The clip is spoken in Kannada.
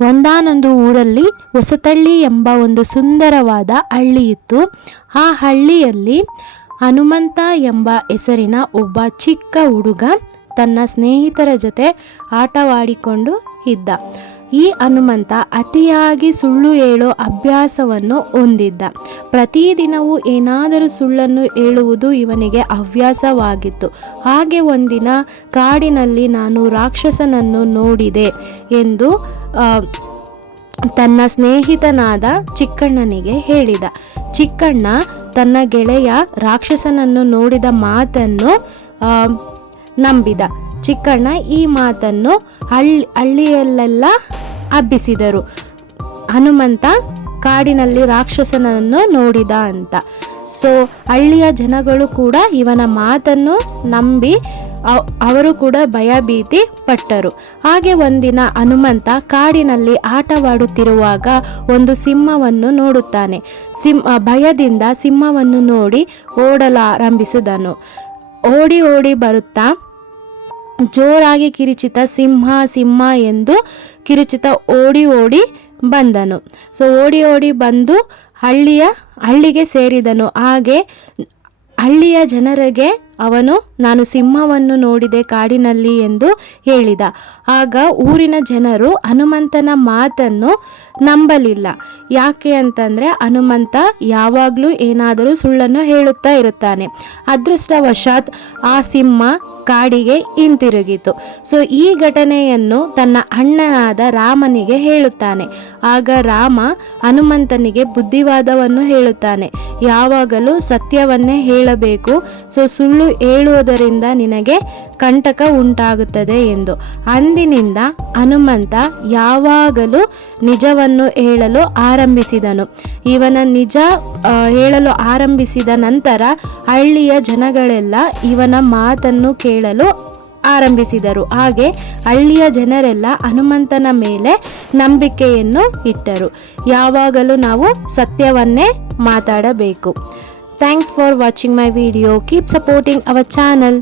ಒಂದಾನೊಂದು ಊರಲ್ಲಿ ಹೊಸತಳ್ಳಿ ಎಂಬ ಒಂದು ಸುಂದರವಾದ ಹಳ್ಳಿ ಇತ್ತು. ಆ ಹಳ್ಳಿಯಲ್ಲಿ ಹನುಮಂತ ಎಂಬ ಹೆಸರಿನ ಒಬ್ಬ ಚಿಕ್ಕ ಹುಡುಗ ತನ್ನ ಸ್ನೇಹಿತರ ಜೊತೆ ಆಟವಾಡಿಕೊಂಡು ಇದ್ದ. ಈ ಹನುಮಂತ ಅತಿಯಾಗಿ ಸುಳ್ಳು ಹೇಳೋ ಅಭ್ಯಾಸವನ್ನು ಹೊಂದಿದ್ದ. ಪ್ರತಿದಿನವೂ ಏನಾದರೂ ಸುಳ್ಳನ್ನು ಹೇಳುವುದು ಇವನಿಗೆ ಹವ್ಯಾಸವಾಗಿತ್ತು. ಹಾಗೆ ಒಂದಿನ ಕಾಡಿನಲ್ಲಿ ನಾನು ರಾಕ್ಷಸನನ್ನು ನೋಡಿದೆ ಎಂದು ತನ್ನ ಸ್ನೇಹಿತನಾದ ಚಿಕ್ಕಣ್ಣನಿಗೆ ಹೇಳಿದ. ಚಿಕ್ಕಣ್ಣ ತನ್ನ ಗೆಳೆಯ ರಾಕ್ಷಸನನ್ನು ನೋಡಿದ ಮಾತನ್ನು ನಂಬಿದ. ಚಿಕ್ಕಣ್ಣ ಈ ಮಾತನ್ನು ಹಳ್ಳಿಯಲ್ಲೆಲ್ಲ ಹಬ್ಬಿಸಿದರು. ಹನುಮಂತ ಕಾಡಿನಲ್ಲಿ ರಾಕ್ಷಸನನ್ನು ನೋಡಿದ ಅಂತ. ಸೊ ಹಳ್ಳಿಯ ಜನಗಳು ಕೂಡ ಇವನ ಮಾತನ್ನು ನಂಬಿ ಅವರು ಕೂಡ ಭಯಭೀತಿ ಪಟ್ಟರು. ಹಾಗೆ ಒಂದಿನ ಹನುಮಂತ ಕಾಡಿನಲ್ಲಿ ಆಟವಾಡುತ್ತಿರುವಾಗ ಒಂದು ಸಿಂಹವನ್ನು ನೋಡುತ್ತಾನೆ. ಭಯದಿಂದ ಸಿಂಹವನ್ನು ನೋಡಿ ಓಡಲಾರಂಭಿಸಿದನು. ಓಡಿ ಓಡಿ ಬರುತ್ತಾ ಜೋರಾಗಿ ಕಿರಿಚಿತ ಸಿಂಹ ಸಿಂಹ ಎಂದು ಕಿರಿಚಿತ ಓಡಿ ಓಡಿ ಬಂದನು. ಸೊ ಓಡಿ ಓಡಿ ಬಂದು ಹಳ್ಳಿಗೆ ಸೇರಿದನು. ಹಾಗೆ ಹಳ್ಳಿಯ ಜನರಿಗೆ ಅವನು ನಾನು ಸಿಂಹವನ್ನು ನೋಡಿದೆ ಕಾಡಿನಲ್ಲಿ ಎಂದು ಹೇಳಿದ. ಆಗ ಊರಿನ ಜನರು ಹನುಮಂತನ ಮಾತನ್ನು ನಂಬಲಿಲ್ಲ. ಯಾಕೆ ಅಂತಂದರೆ ಹನುಮಂತ ಯಾವಾಗಲೂ ಏನಾದರೂ ಸುಳ್ಳನ್ನು ಹೇಳುತ್ತಾ ಇರುತ್ತಾನೆ. ಅದೃಷ್ಟವಶಾತ್ ಆ ಸಿಂಹ ಕಾಡಿಗೆ ಹಿಂತಿರುಗಿತು. ಸೊ ಈ ಘಟನೆಯನ್ನು ತನ್ನ ಅಣ್ಣನಾದ ರಾಮನಿಗೆ ಹೇಳುತ್ತಾನೆ. ಆಗ ರಾಮ ಹನುಮಂತನಿಗೆ ಬುದ್ಧಿವಾದವನ್ನು ಹೇಳುತ್ತಾನೆ. ಯಾವಾಗಲೂ ಸತ್ಯವನ್ನೇ ಹೇಳಬೇಕು. ಸೊ ಸುಳ್ಳು ಹೇಳುವುದರಿಂದ ನಿನಗೆ ಕಂಟಕ ಉಂಟಾಗುತ್ತದೆ ಎಂದು. ಅಂದಿನಿಂದ ಹನುಮಂತ ಯಾವಾಗಲೂ ನಿಜವನ್ನು ಹೇಳಲು ಆರಂಭಿಸಿದನು. ಇವನ ನಿಜ ಹೇಳಲು ಆರಂಭಿಸಿದ ನಂತರ ಹಳ್ಳಿಯ ಜನಗಳೆಲ್ಲ ಇವನ ಮಾತನ್ನು ಕೇಳಲು ಆರಂಭಿಸಿದರು. ಹಾಗೆ ಹಳ್ಳಿಯ ಜನರೆಲ್ಲ ಹನುಮಂತನ ಮೇಲೆ ನಂಬಿಕೆಯನ್ನು ಇಟ್ಟರು. ಯಾವಾಗಲೂ ನಾವು ಸತ್ಯವನ್ನೇ ಮಾತಾಡಬೇಕು. Thanks for watching my video. Keep supporting our channel.